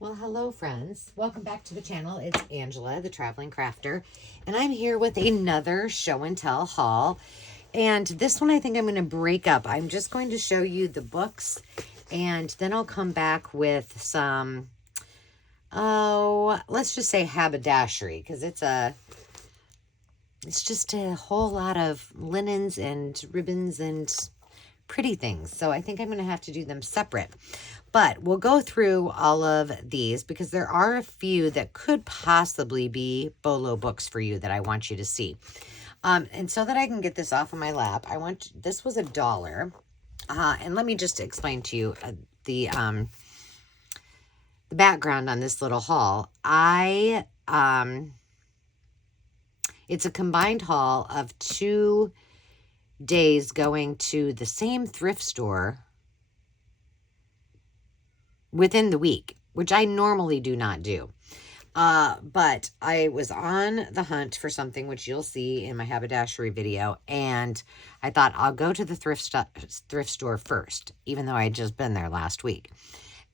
Well, hello friends. Welcome back to the channel. It's Angela, the Traveling Crafter, and I'm here with another show and tell haul. And this one I think I'm going to break up. I'm just going to show you the books, and then I'll come back with some, let's just say haberdashery, because it's just a whole lot of linens and ribbons and pretty things. So I think I'm going to have to do them separate. But we'll go through all of these because there are a few that could possibly be BOLO books for you that I want you to see. And so that I can get this off of my lap, this was $1. And let me just explain to you the background on this little haul. It's a combined haul of 2 days going to the same thrift store within the week, which I normally do not do. But I was on the hunt for something, which you'll see in my haberdashery video, and I thought I'll go to the thrift store first, even though I had just been there last week.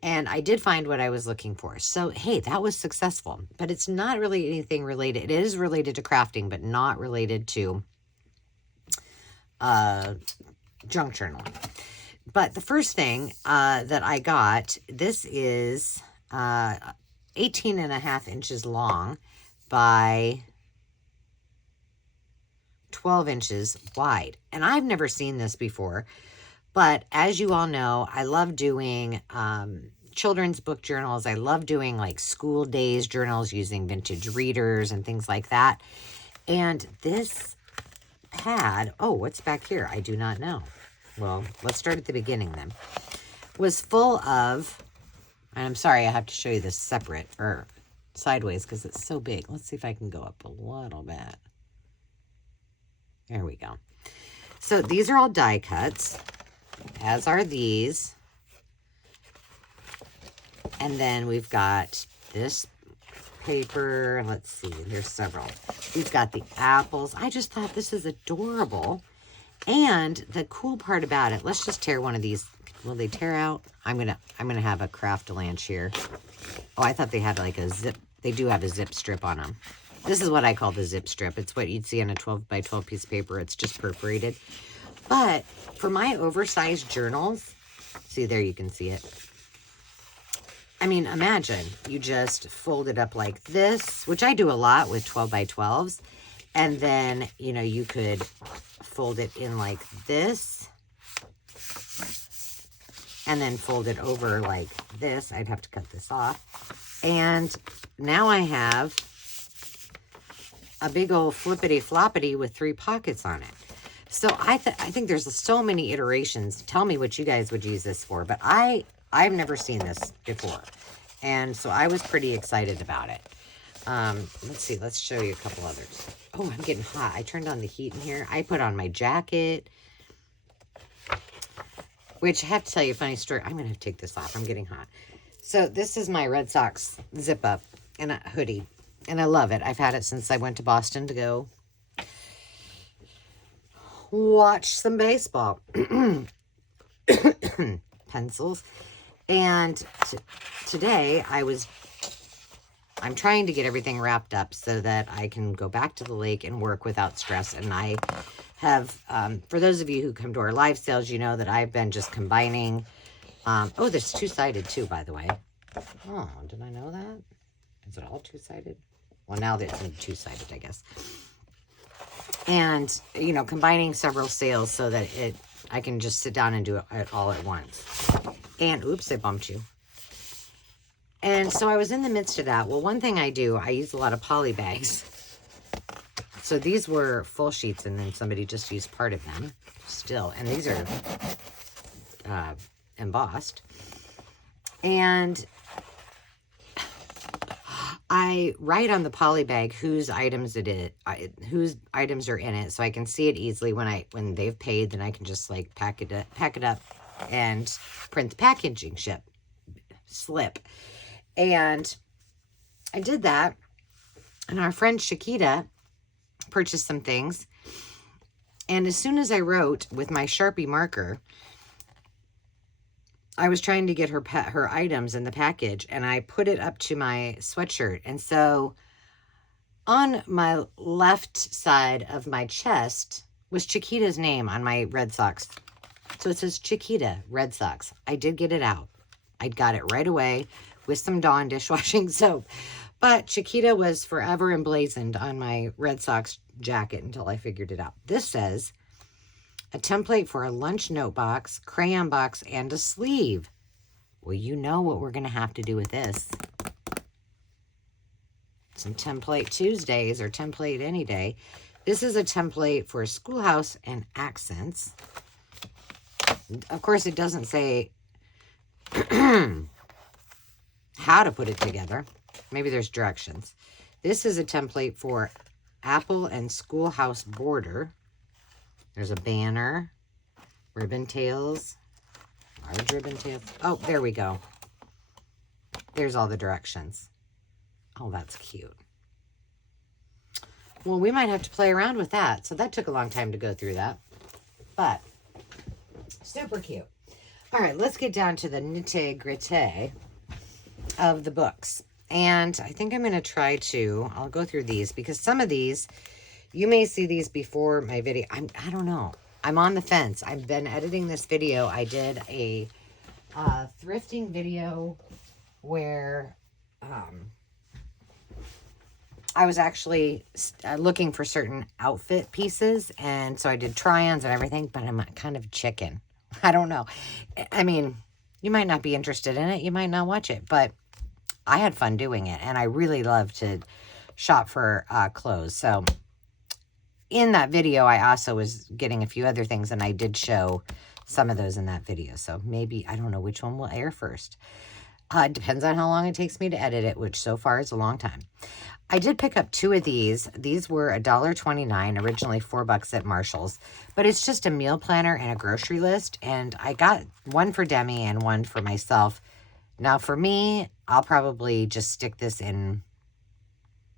And I did find what I was looking for. So, hey, that was successful. But it's not really anything related. It is related to crafting, but not related to junk journaling. But the first thing that I got, this is 18.5 inches long by 12 inches wide. And I've never seen this before. But as you all know, I love doing children's book journals. I love doing like school days journals using vintage readers and things like that. And this pad, oh, what's back here? I do not know. Well, let's start at the beginning then. Was full of, and I'm sorry I have to show you this separate or sideways because it's so big. Let's see if I can go up a little bit. There we go. So these are all die cuts, as are these. And then we've got this paper. Let's see, there's several. We've got the apples. I just thought this is adorable. And the cool part about it, let's just tear one of these. Will they tear out? I'm gonna have a craft-a-lanch here. Oh, I thought they had like a zip. They do have a zip strip on them. This is what I call the zip strip. It's what you'd see on a 12 by 12 piece of paper. It's just perforated. But for my oversized journals, see there, you can see it. I mean, imagine you just fold it up like this, which I do a lot with 12 by 12s. And then, you know, you could fold it in like this and then fold it over like this. I'd have to cut this off. And now I have a big old flippity floppity with 3 pockets on it. So I think there's so many iterations. Tell me what you guys would use this for, but I've never seen this before. And so I was pretty excited about it. Let's see, let's show you a couple others. Oh, I'm getting hot. I turned on the heat in here. I put on my jacket, which I have to tell you a funny story. I'm going to have to take this off. I'm getting hot. So this is my Red Sox zip up and a hoodie, and I love it. I've had it since I went to Boston to go watch some baseball. Pencils. And today I'm trying to get everything wrapped up so that I can go back to the lake and work without stress. And I have, for those of you who come to our live sales, you know that I've been just combining. Oh, there's 2-sided too, by the way. Oh, did I know that? Is it all 2-sided? Well, now that it's 2-sided, I guess. And, you know, combining several sales so that I can just sit down and do it all at once. And, oops, I bumped you. And so I was in the midst of that. Well, one thing I do, I use a lot of poly bags. So these were full sheets, and then somebody just used part of them still. And these are embossed. And I write on the poly bag whose items it is, whose items are in it, so I can see it easily when they've paid. Then I can just like pack it up, and print the packaging slip. And I did that, and our friend Shakita purchased some things. And as soon as I wrote with my Sharpie marker, I was trying to get her items in the package, and I put it up to my sweatshirt. And so on my left side of my chest was Chiquita's name on my Red Sox. So it says Chiquita Red Sox. I did get it out. I got it right away with some Dawn dishwashing soap. But Chiquita was forever emblazoned on my Red Sox jacket until I figured it out. This says a template for a lunch note box, crayon box, and a sleeve. Well, you know what we're going to have to do with this. Some template Tuesdays or template any day. This is a template for schoolhouse and accents. Of course, it doesn't say how to put it together. Maybe there's directions. This is a template for apple and schoolhouse border. There's a banner, ribbon tails, large ribbon tails. Oh, there we go. There's all the directions. Oh, that's cute. Well, we might have to play around with that. So that took a long time to go through that. But super cute. All right, let's get down to the nitty-gritty of the books. And I think I'm going to try to, I'll go through these because some of these, you may see these before my video. I don't know. I'm on the fence. I've been editing this video. I did a thrifting video where I was actually looking for certain outfit pieces. And so I did try-ons and everything, but I'm kind of chicken. I don't know. I mean, you might not be interested in it. You might not watch it, but I had fun doing it. And I really love to shop for clothes. So in that video, I also was getting a few other things, and I did show some of those in that video. So maybe, I don't know which one will air first. It depends on how long it takes me to edit it, which so far is a long time. I did pick up two of these. These were $1.29, originally $4 at Marshall's. But it's just a meal planner and a grocery list. And I got one for Demi and one for myself. Now for me, I'll probably just stick this in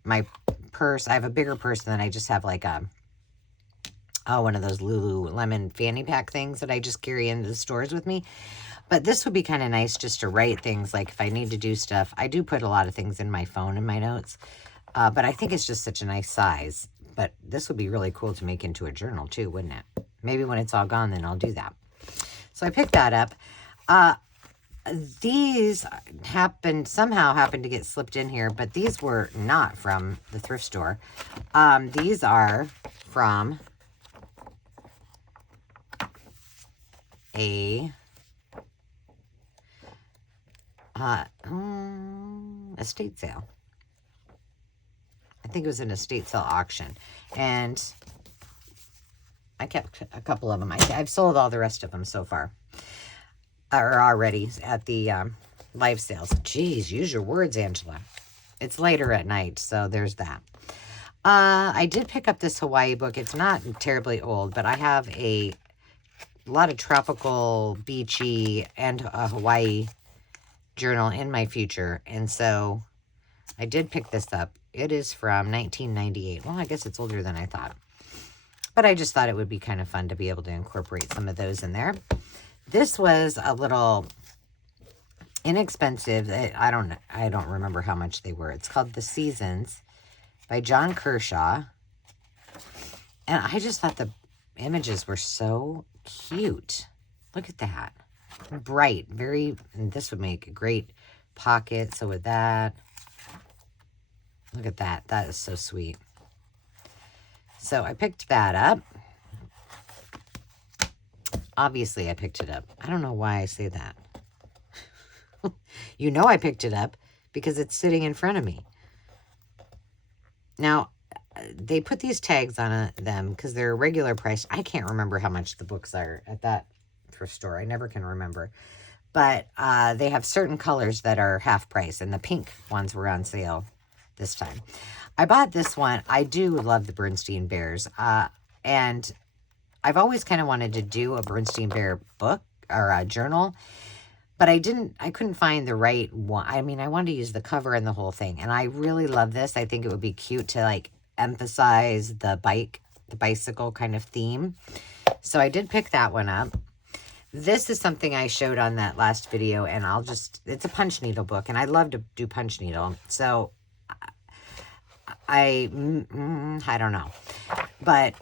my purse. I have a bigger purse than I just have like one of those Lululemon fanny pack things that I just carry into the stores with me. But this would be kind of nice just to write things, like if I need to do stuff. I do put a lot of things in my phone in my notes, but I think it's just such a nice size. But this would be really cool to make into a journal too, wouldn't it? Maybe when it's all gone, then I'll do that. So I picked that up. These somehow happened to get slipped in here, but these were not from the thrift store. These are from a estate sale. I think it was an estate sale auction, and I kept a couple of them. I've sold all the rest of them so far, or already at the live sales. Jeez, use your words, Angela. It's later at night, so there's that. I did pick up this Hawaii book. It's not terribly old, but I have a lot of tropical, beachy, and a Hawaii journal in my future, and so I did pick this up. It is from 1998. Well, I guess it's older than I thought, but I just thought it would be kind of fun to be able to incorporate some of those in there. This was a little inexpensive. I don't remember how much they were. It's called The Seasons by John Kershaw, and I just thought the images were so cute. Look at that. Bright, very, and this would make a great pocket. So with that, look at that. That is so sweet. So I picked that up. Obviously, I picked it up. I don't know why I say that. You know I picked it up because it's sitting in front of me. Now, they put these tags on them because they're regular price. I can't remember how much the books are at that thrift store. I never can remember. But they have certain colors that are half price, and the pink ones were on sale this time. I bought this one. I do love the Bernstein Bears. And I've always kind of wanted to do a Bernstein Bear book or a journal, but I couldn't find the right one. I mean, I wanted to use the cover and the whole thing, and I really love this. I think it would be cute to like emphasize the bicycle kind of theme. So I did pick that one up. This is something I showed on that last video, and it's a punch needle book, and I love to do punch needle. So I don't know. But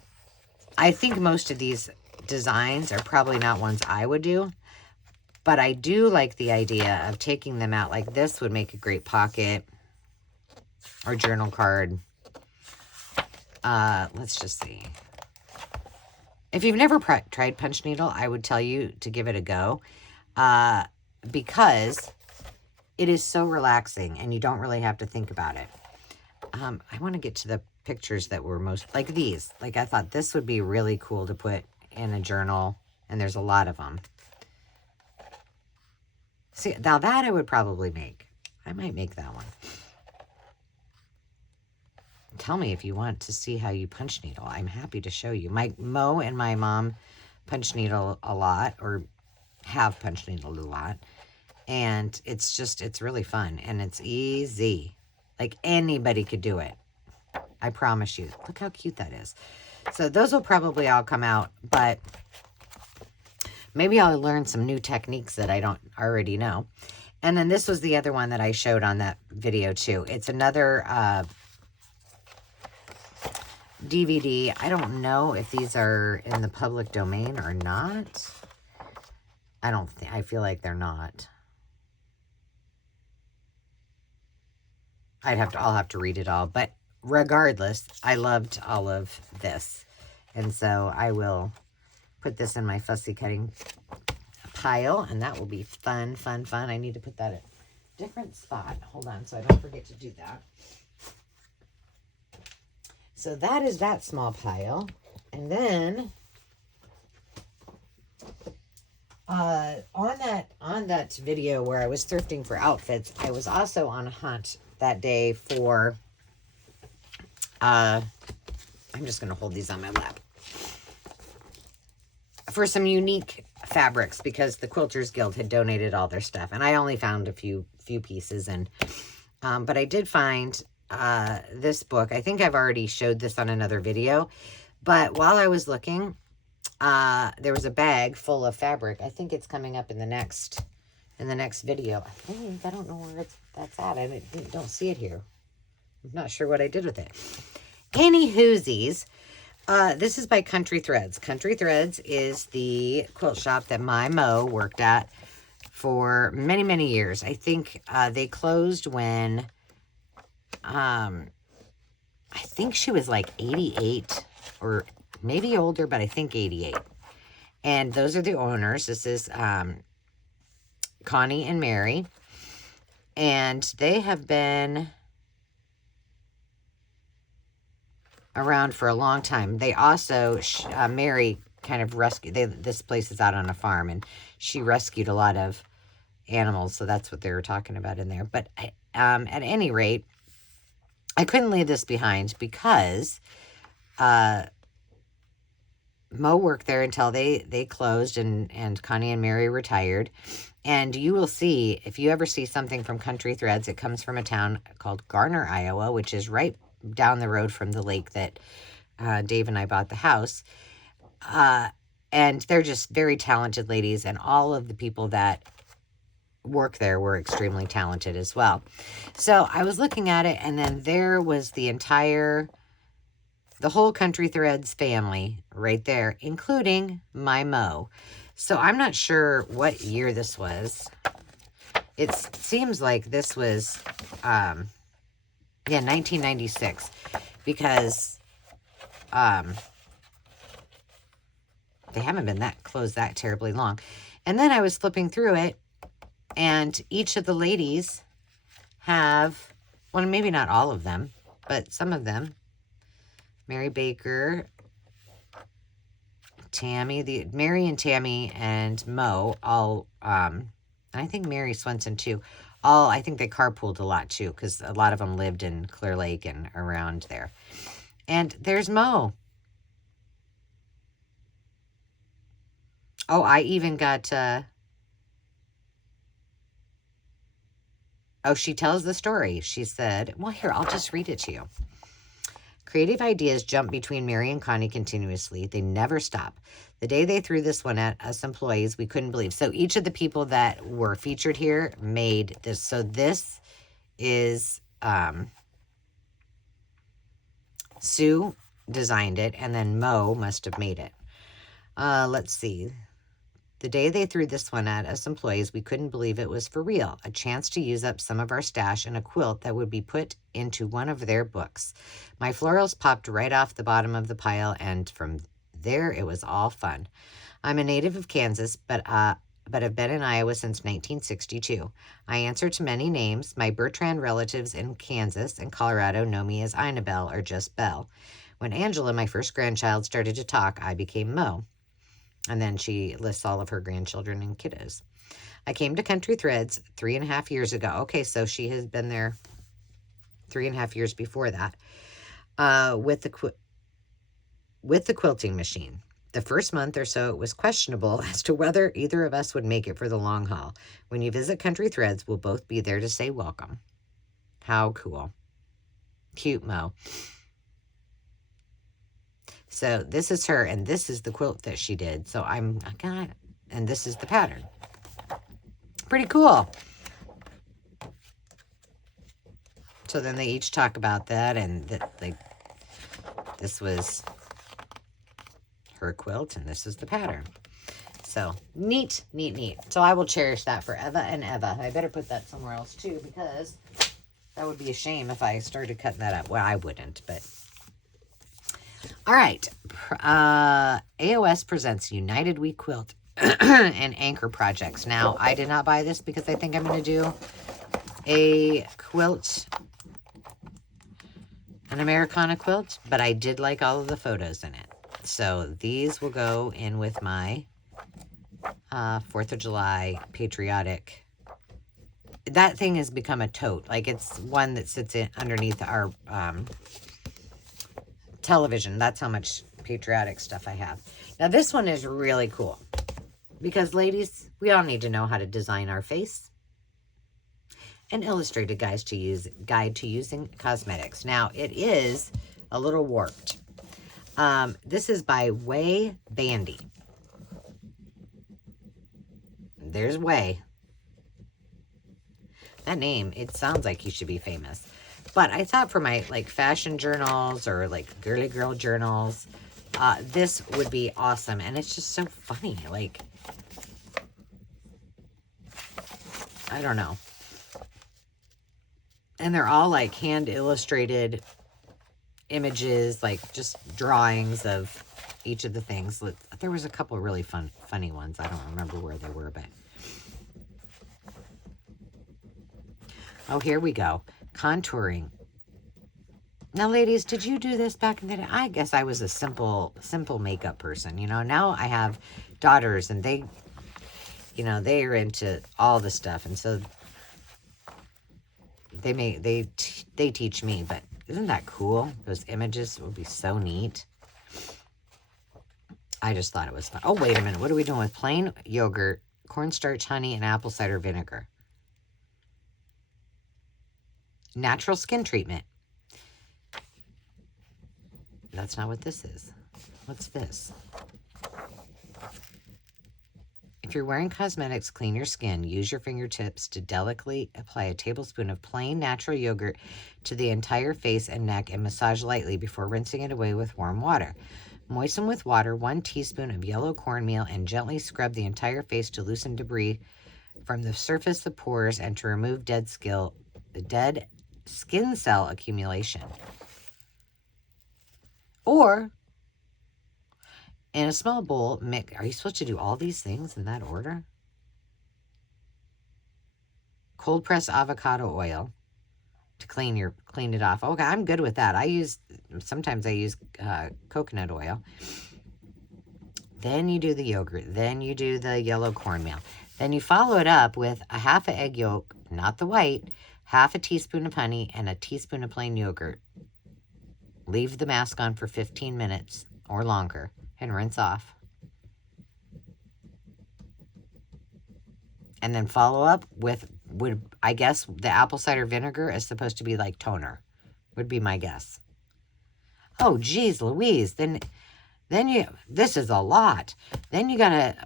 I think most of these designs are probably not ones I would do. But I do like the idea of taking them out. Like this would make a great pocket or journal card. Let's just see. If you've never tried punch needle, I would tell you to give it a go. Because it is so relaxing and you don't really have to think about it. I want to get to the pictures that were most, like these. Like I thought this would be really cool to put in a journal, and there's a lot of them. See, now that I would probably make. I might make that one. Tell me if you want to see how you punch needle. I'm happy to show you. My Mo and my mom punch needle a lot, or have punch needled a lot. And it's really fun, and it's easy. Like anybody could do it. I promise you. Look how cute that is. So those will probably all come out, but maybe I'll learn some new techniques that I don't already know. And then this was the other one that I showed on that video too. It's another DVD. I don't know if these are in the public domain or not. I feel like they're not. I'll have to read it all, but regardless, I loved all of this. And so I will put this in my fussy cutting pile, and that will be fun, fun, fun. I need to put that at a different spot. Hold on, so I don't forget to do that. So that is that small pile. And then on that video where I was thrifting for outfits, I was also on a hunt that day for I'm just going to hold these on my lap, for some unique fabrics, because the Quilters Guild had donated all their stuff, and I only found a few pieces. And but I did find this book. I think I've already showed this on another video, but while I was looking, there was a bag full of fabric. I think it's coming up in the next video. I don't know where that's at. I don't see it here. I'm not sure what I did with it. Anywhoosies, this is by Country Threads. Country Threads is the quilt shop that my Mo worked at for many, many years. I think they closed when I think she was like 88 or maybe older, but I think 88. And those are the owners. This is Connie and Mary. And they have been around for a long time. They also, Mary kind of rescued, this place is out on a farm, and she rescued a lot of animals, so that's what they were talking about in there. But at any rate, I couldn't leave this behind because Mo worked there until they closed, and Connie and Mary retired. And you will see, if you ever see something from Country Threads, it comes from a town called Garner, Iowa, which is right down the road from the lake that Dave and I bought the house. And they're just very talented ladies, and all of the people that work there were extremely talented as well. So I was looking at it, and then there was the whole Country Threads family right there, including my Mo. So I'm not sure what year this was. It seems like this was, 1996, because they haven't been closed that terribly long. And then I was flipping through it, and each of the ladies have, well, maybe not all of them, but some of them. Mary Baker, Mary and Tammy and Mo, all, and I think Mary Swenson too, I think they carpooled a lot too, because a lot of them lived in Clear Lake and around there. And there's Mo. Oh, I even got, she tells the story. She said, well, here, I'll just read it to you. Creative ideas jump between Mary and Connie continuously. They never stop. The day they threw this one at us employees, we couldn't believe. So each of the people that were featured here made this. So this is Sue designed it, and then Mo must have made it. Let's see. The day they threw this one at us employees, we couldn't believe it was for real. A chance to use up some of our stash and a quilt that would be put into one of their books. My florals popped right off the bottom of the pile, and from there it was all fun. I'm a native of Kansas, but have been in Iowa since 1962. I answer to many names. My Bertrand relatives in Kansas and Colorado know me as Inabelle or just Belle. When Angela, my first grandchild, started to talk, I became Mo. And then she lists all of her grandchildren and kiddos. I came to Country Threads 3.5 years ago. Okay, so she has been there 3.5 years before that with the quilting machine. The first month or so, it was questionable as to whether either of us would make it for the long haul. When you visit Country Threads, we'll both be there to say welcome. How cool. Cute Mo. So this is her, and this is the quilt that she did. So and this is the pattern. Pretty cool. So then they each talk about that, and that this was her quilt, and this is the pattern. So neat, neat, neat. So I will cherish that for Eva and Eva. I better put that somewhere else too, because that would be a shame if I started cutting that up. Well, I wouldn't, but... All right, AOS presents United We Quilt and Anchor Projects. Now, I did not buy this because I think I'm going to do a quilt, an Americana quilt, but I did like all of the photos in it. So these will go in with my 4th of July patriotic. That thing has become a tote. Like, it's one that sits underneath our... television. That's how much patriotic stuff I have. Now this one is really cool because, ladies, we all need to know how to design our face. An illustrated guide to using cosmetics. Now it is a little warped. This is by Way Bandy. There's Way. That name, it sounds like he should be famous. But I thought for my, like, fashion journals or, like, girly girl journals, this would be awesome. And it's just so funny. Like, I don't know. And they're all, like, hand-illustrated images, like, just drawings of each of the things. There was a couple of really funny ones. I don't remember where they were, but... Oh, here we go. Contouring. Now, ladies, did you do this back in the day? I guess I was a simple makeup person. You know, now I have daughters, and they, you know, they are into all the stuff, and so they teach me. But isn't that cool? Those images would be so neat. I just thought it was fun. Oh, wait a minute. What are we doing with plain yogurt, cornstarch, honey, and apple cider vinegar? Natural skin treatment. That's not what this is. What's this? If you're wearing cosmetics, clean your skin. Use your fingertips to delicately apply a tablespoon of plain natural yogurt to the entire face and neck and massage lightly before rinsing it away with warm water. Moisten with water, 1 teaspoon of yellow cornmeal, and gently scrub the entire face to loosen debris from the surface of pores and to remove dead skin cell accumulation. Or, in a small bowl, mix... Are you supposed to do all these things in that order? Cold press avocado oil to clean it off. Okay, I'm good with that. Sometimes I use coconut oil. Then you do the yogurt. Then you do the yellow cornmeal. Then you follow it up with a half an egg yolk, not the white, half a teaspoon of honey, and a teaspoon of plain yogurt. Leave the mask on for 15 minutes or longer and rinse off. And then follow up with, I guess the apple cider vinegar is supposed to be like toner, would be my guess. Oh, geez, Louise. Then This is a lot. Then you gotta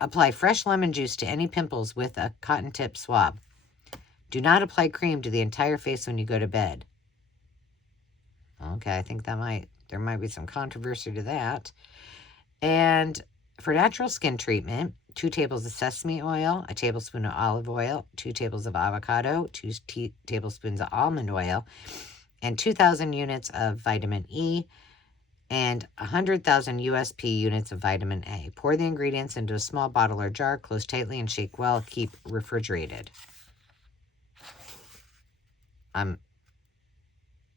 apply fresh lemon juice to any pimples with a cotton tip swab. Do not apply cream to the entire face when you go to bed. Okay, I think there might be some controversy to that. And for natural skin treatment, 2 tablespoons of sesame oil, a tablespoon of olive oil, 2 tablespoons of avocado, 2 tablespoons of almond oil, and 2,000 units of vitamin E, and 100,000 USP units of vitamin A. Pour the ingredients into a small bottle or jar, close tightly, and shake well. Keep refrigerated. I'm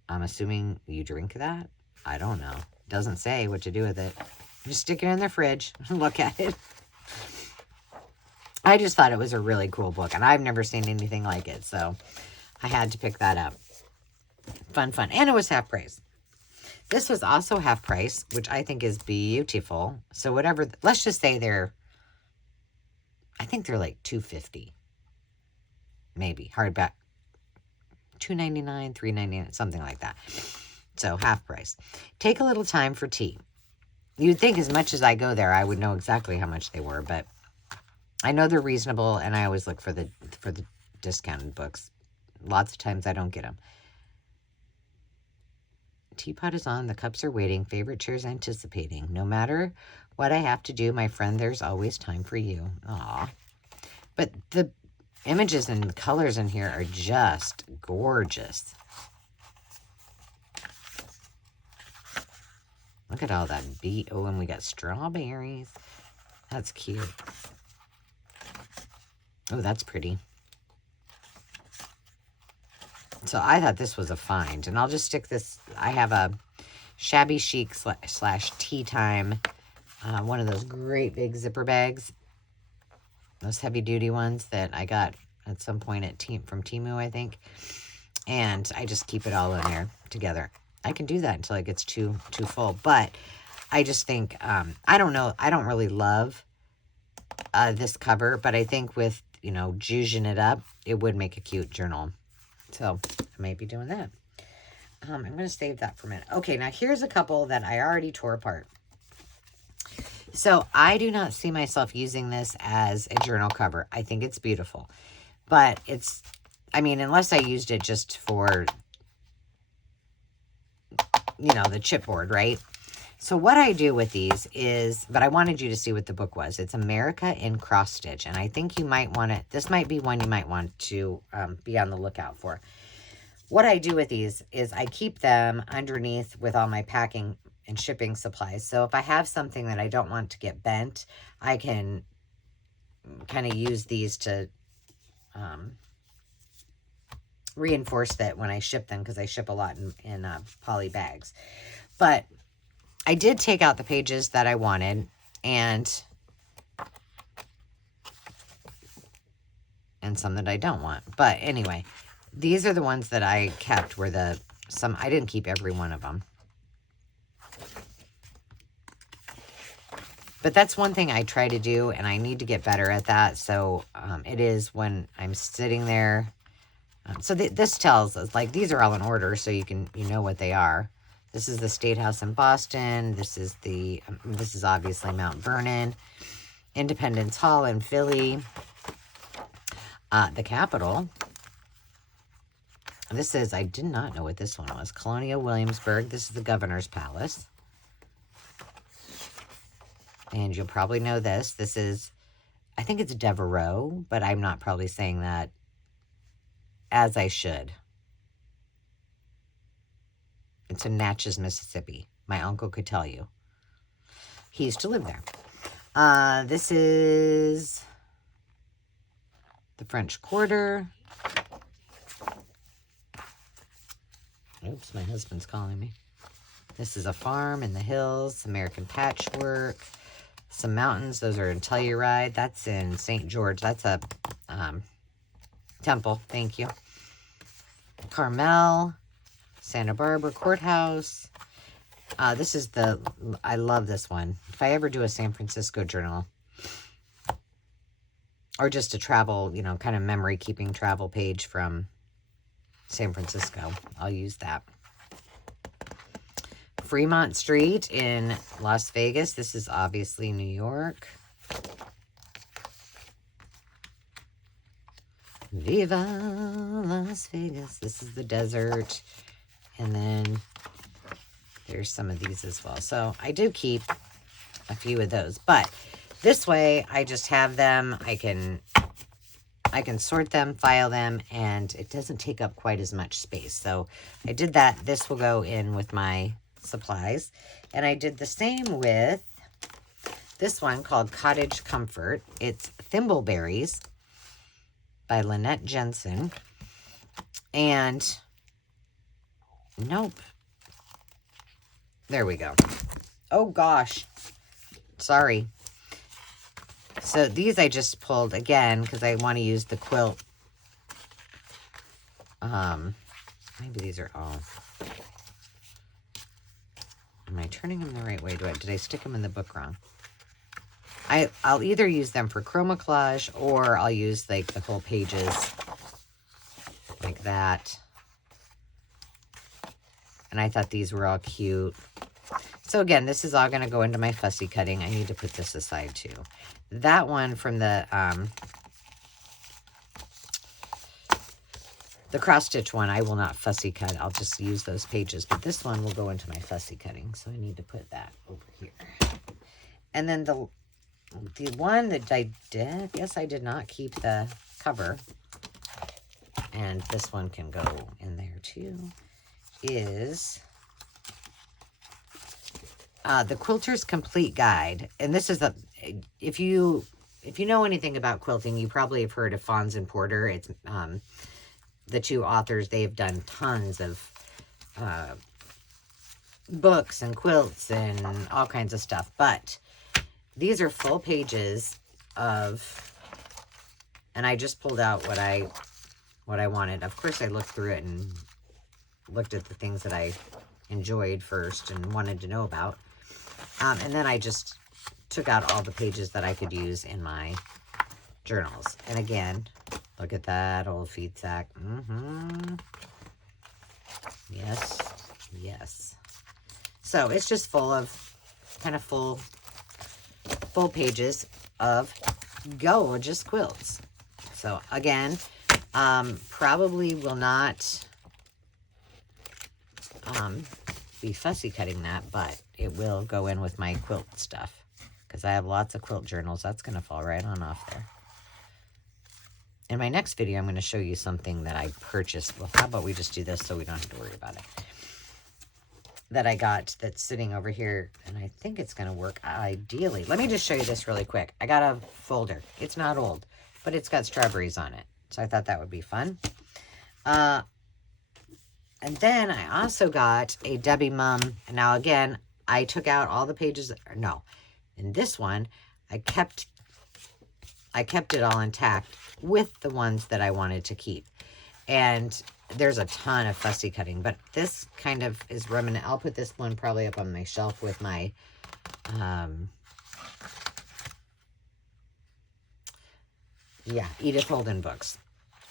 assuming you drink that? I don't know. Doesn't say what to do with it. Just stick it in the fridge and look at it. I just thought it was a really cool book, and I've never seen anything like it, so I had to pick that up. Fun. And it was half price. This was also half price, which I think is beautiful. So whatever, let's just say I think they're like $2.50. Maybe. Hardback. $2.99, $3.99, something like that. So half price. Take a little time for tea. You'd think as much as I go there, I would know exactly how much they were, but I know they're reasonable, and I always look for the discounted books. Lots of times I don't get them. Teapot is on. The cups are waiting. Favorite chair's anticipating. No matter what I have to do, my friend, there's always time for you. Aw. But the images and the colors in here are just gorgeous. Look at all that beet. Oh, and we got strawberries. That's cute. Oh, that's pretty. So I thought this was a find. And I'll just stick this. I have a shabby chic / tea time. One of those great big zipper bags. Those heavy duty ones that I got at some point from Temu, I think. And I just keep it all in there together. I can do that until it gets too full. But I just think, I don't know. I don't really love this cover. But I think with, zhuzhing it up, it would make a cute journal. So I may be doing that. I'm going to save that for a minute. Okay, now here's a couple that I already tore apart. So I do not see myself using this as a journal cover. I think it's beautiful. But unless I used it just for, the chipboard, right? So what I do with these but I wanted you to see what the book was. It's America in Cross Stitch. And I think you might want to, this might be one you might want to be on the lookout for. What I do with these is I keep them underneath with all my packing and shipping supplies. So if I have something that I don't want to get bent, I can kind of use these to reinforce that when I ship them, because I ship a lot in poly bags. But I did take out the pages that I wanted and some that I don't want. But anyway, these are the ones that I kept I didn't keep every one of them. But that's one thing I try to do, and I need to get better at that. So it is when I'm sitting there. So this tells us, these are all in order, so you know what they are. This is the State House in Boston. This is obviously Mount Vernon. Independence Hall in Philly. The Capitol. I did not know what this one was. Colonial Williamsburg. This is the Governor's Palace. And you'll probably know this. This is, I think it's Devereaux, but I'm not probably saying that as I should. It's in Natchez, Mississippi. My uncle could tell you. He used to live there. This is the French Quarter. Oops, my husband's calling me. This is a farm in the hills. American Patchwork. Some mountains. Those are in Telluride. That's in St. George. That's a temple. Thank you. Carmel. Santa Barbara Courthouse. This is I love this one. If I ever do a San Francisco journal, or just a travel, kind of memory keeping travel page from San Francisco, I'll use that. Fremont Street in Las Vegas. This is obviously New York. Viva Las Vegas. This is the desert. And then there's some of these as well. So I do keep a few of those. But this way, I just have them. I can sort them, file them, and it doesn't take up quite as much space. So I did that. This will go in with my supplies. And I did the same with this one called Cottage Comfort. It's Thimbleberries by Lynette Jensen. And nope. There we go. Oh gosh. Sorry. So these I just pulled again because I want to use the quilt. Maybe these are all. Am I turning them the right way? Did I stick them in the book wrong? I'll either use them for chroma collage or I'll use like the whole pages like that. And I thought these were all cute. So again, this is all going to go into my fussy cutting. I need to put this aside too. That one from the cross stitch one, I will not fussy cut. I'll just use those pages. But this one will go into my fussy cutting. So I need to put that over here. And then the one that I did, yes, I did not keep the cover. And this one can go in there too. Is the Quilter's Complete Guide. And this is if you know anything about quilting, you probably have heard of Fons and Porter. It's the two authors. They've done tons of books and quilts and all kinds of stuff. But these are full pages of, and I just pulled out what I wanted. Of course, I looked through it and looked at the things that I enjoyed first and wanted to know about. And then I just took out all the pages that I could use in my journals. And again, look at that old feed sack. Yes, yes. So it's just full of, kind of full pages of gorgeous quilts. So again, probably will not be fussy cutting that, but it will go in with my quilt stuff because I have lots of quilt journals. That's going to fall right on off there. In my next video, I'm going to show you something that I purchased. Well, how about we just do this so we don't have to worry about it. That I got that's sitting over here, and I think it's going to work ideally. Let me just show you this really quick. I got a folder. It's not old, but it's got strawberries on it. So I thought that would be fun. And then I also got a Debbie Mum. Now, again, I took out all the pages. No, in this one, I kept it all intact with the ones that I wanted to keep. And there's a ton of fussy cutting, but this kind of is remnant. I'll put this one probably up on my shelf with my Edith Holden books.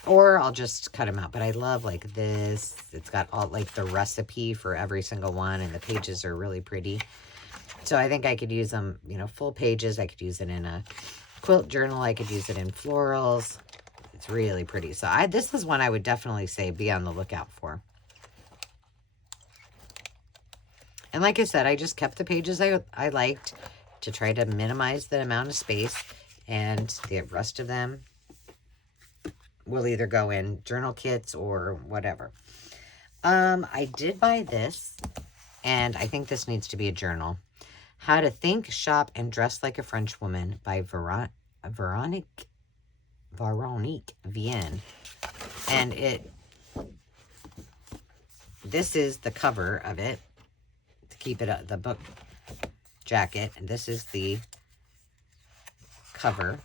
Or I'll just cut them out. But I love like this. It's got all like the recipe for every single one, and the pages are really pretty. So I think I could use them, you know, full pages. I could use it in a quilt journal. I could use it in florals. It's really pretty. So this is one I would definitely say be on the lookout for. And like I said, I just kept the pages I liked to try to minimize the amount of space, and the rest of them will either go in journal kits or whatever. I did buy this, and I think this needs to be a journal. How to Think, Shop, and Dress Like a French Woman by Veronique Vienne. And this is the cover of it to keep it the book jacket, and this is the cover.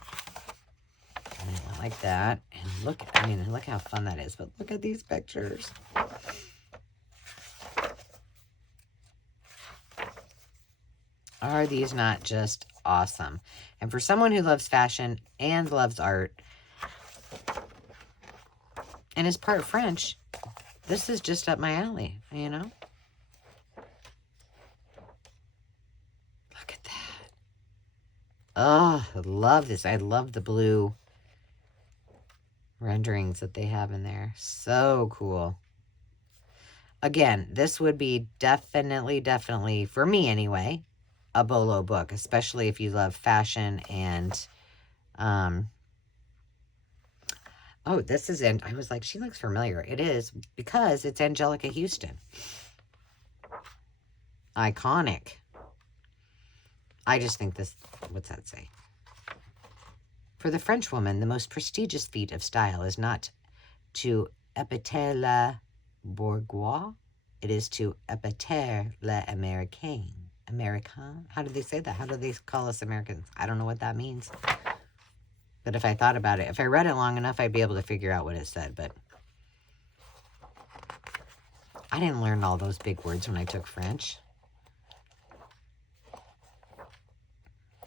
And I like that. And look how fun that is. But look at these pictures. Are these not just awesome? And for someone who loves fashion and loves art and is part French, this is just up my alley, you know? Oh, I love this. I love the blue renderings that they have in there. So cool. Again, this would be definitely, for me anyway, a Bolo book, especially if you love fashion and, oh, this is in, I was like, she looks familiar. It is, because it's Angelica Houston. Iconic. I just think this, what's that say? For the French woman, the most prestigious feat of style is not to épouter la bourgeois. It is to épouter la américaine. American? How do they say that? How do they call us Americans? I don't know what that means. But if I thought about it, if I read it long enough, I'd be able to figure out what it said. But I didn't learn all those big words when I took French.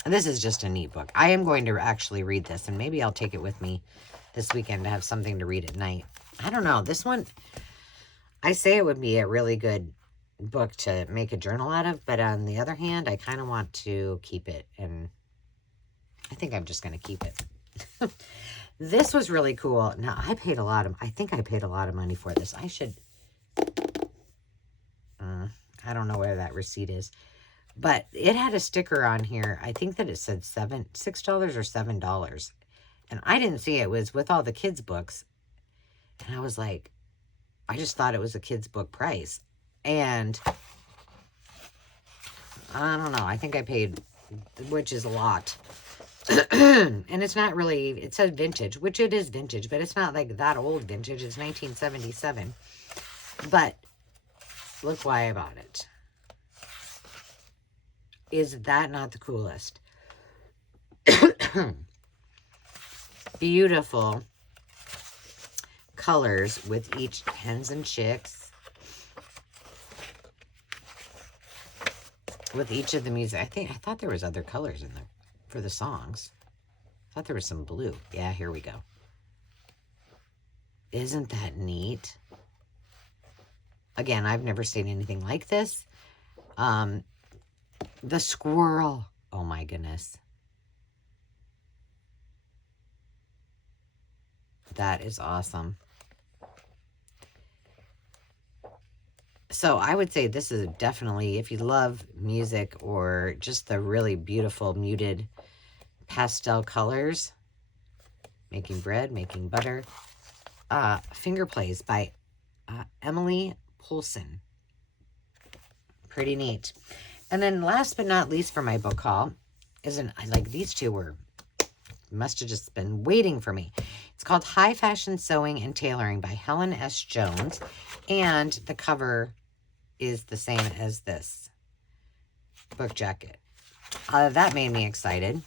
This is just a neat book. I am going to actually read this, and maybe I'll take it with me this weekend to have something to read at night. I don't know. This one, I say it would be a really good book to make a journal out of, but on the other hand, I kind of want to keep it, and I think I'm just going to keep it. This was really cool. Now, I think I paid a lot of money for this. I should, I don't know where that receipt is. But it had a sticker on here. I think that it said $6 or $7. And I didn't see it. It was with all the kids' books. And I was like, I just thought it was a kid's book price. And I don't know. I think I paid, which is a lot. And it's not really, it says vintage, which it is vintage, but it's not like that old vintage. It's 1977. But look why I bought it. Is that not the coolest? Beautiful colors with each hens and chicks. With each of the music. I thought there was other colors in there for the songs. I thought there was some blue. Yeah, here we go. Isn't that neat? Again, I've never seen anything like this. The squirrel. Oh my goodness. That is awesome. So I would say this is definitely, if you love music or just the really beautiful muted pastel colors, making bread, making butter. Finger Plays by Emily Poulsen. Pretty neat. And then last but not least for my book haul like these two must have just been waiting for me. It's called High Fashion Sewing and Tailoring by Helen S. Jones. And the cover is the same as this book jacket. That made me excited.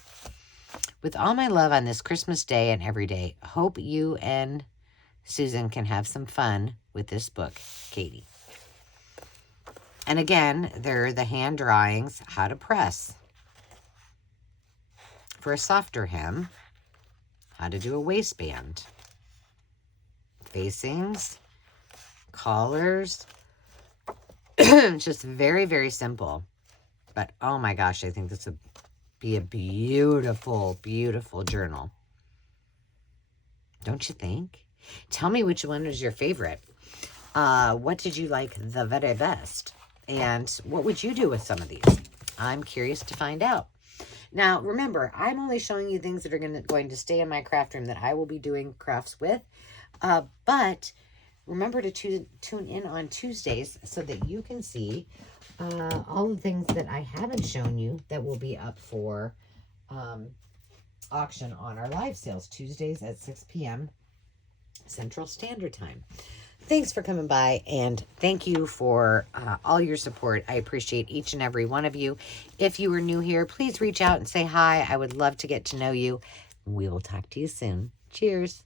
With all my love on this Christmas day and every day, hope you and Susan can have some fun with this book, Katie. And again, there are the hand drawings, how to press for a softer hem, how to do a waistband, facings, collars. Just very, very simple. But oh my gosh, I think this would be a beautiful, beautiful journal. Don't you think? Tell me which one was your favorite. What did you like the very best? And what would you do with some of these? I'm curious to find out. Now, remember, I'm only showing you things that are going to stay in my craft room that I will be doing crafts with. But remember to tune in on Tuesdays so that you can see all the things that I haven't shown you that will be up for auction on our live sales Tuesdays at 6 p.m. Central Standard Time. Thanks for coming by, and thank you for all your support. I appreciate each and every one of you. If you are new here, please reach out and say hi. I would love to get to know you. We will talk to you soon. Cheers.